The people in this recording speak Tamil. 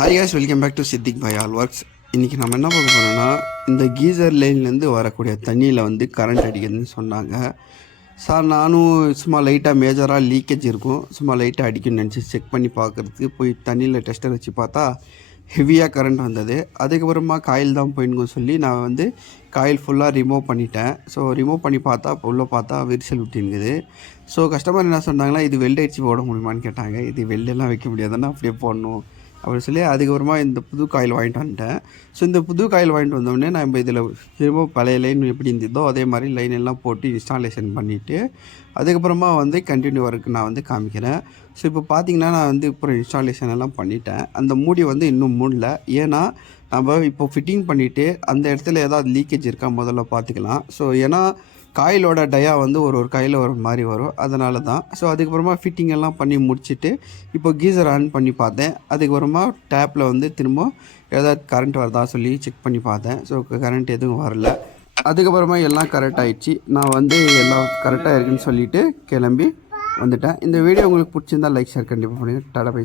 Hi guys, welcome back to Siddique by all works. இன்றைக்கி நம்ம என்ன பார்க்க போகிறோம்னா, இந்த கீசர் லைன்லேருந்து வரக்கூடிய தண்ணியில் வந்து கரண்ட் அடிக்குதுன்னு சொன்னாங்க. சார் நானும் சும்மா லைட்டாக மேஜராக லீக்கேஜ் இருக்கும், சும்மா லைட்டாக அடிக்குன்னு நினச்சி செக் பண்ணி பார்க்குறதுக்கு போய் தண்ணியில் டெஸ்டர் வச்சு பார்த்தா ஹெவியாக கரண்ட் வந்தது. அதுக்கப்புறமா காயில் தான் போயின்னு சொல்லி நான் வந்து காயில் ஃபுல்லாக ரிமூவ் பண்ணிட்டேன். ஸோ ரிமூவ் பண்ணி பார்த்தா இப்போ உள்ளே பார்த்தா விரிசல் விட்டுருக்குது. ஸோ கஸ்டமர் என்ன சொன்னாங்கன்னா, இது வெல்ட் அடிச்சு போட முடியுமான்னு கேட்டாங்க. இது வெல்டெல்லாம் வைக்க முடியாதுன்னா அப்படியே போடணும் அப்படின்னு சொல்லி அதுக்கப்புறமா இந்த புது காயில் வாங்கிட்டு வந்துட்டேன். ஸோ இந்த புது காயில் வாங்கிட்டு வந்தோடனே நம்ம இதில் திரும்ப பழைய லைன் எப்படி இருந்ததோ அதே மாதிரி லைன் எல்லாம் போட்டு இன்ஸ்டாலேஷன் பண்ணிவிட்டு அதுக்கப்புறமா வந்து கண்டினியூ ஒர்க்கு நான் வந்து காமிக்கிறேன். ஸோ இப்போ பார்த்தீங்கன்னா நான் வந்து இப்போ இன்ஸ்டாலேஷன் எல்லாம் பண்ணிட்டேன். அந்த மூடி வந்து இன்னும் மூடல. ஏன்னா நம்ம இப்போ ஃபிட்டிங் பண்ணிவிட்டு அந்த இடத்துல ஏதாவது லீக்கேஜ் இருக்கா முதல்ல பார்த்துக்கலாம். ஸோ ஏன்னா காயிலோட டயா வந்து ஒரு காயில் ஒரு மாதிரி வரும், அதனால தான். ஸோ அதுக்கப்புறமா ஃபிட்டிங் எல்லாம் பண்ணி முடிச்சுட்டு இப்போ கீசர் ஆன் பண்ணி பார்த்தேன். அதுக்கப்புறமா டேப்பில் வந்து திரும்ப ஏதாவது கரண்ட் வருதா சொல்லி செக் பண்ணி பார்த்தேன். ஸோ கரண்ட் எதுவும் வரல. அதுக்கப்புறமா எல்லாம் கரெக்ட் ஆகிடுச்சு. நான் வந்து எல்லாம் கரெக்டாக இருக்குன்னு சொல்லிவிட்டு கிளம்பி வந்துட்டேன். இந்த வீடியோ உங்களுக்கு பிடிச்சிருந்தால் லைக் ஷேர் கண்டிப்பாக பண்ணுங்கள். Tata bye.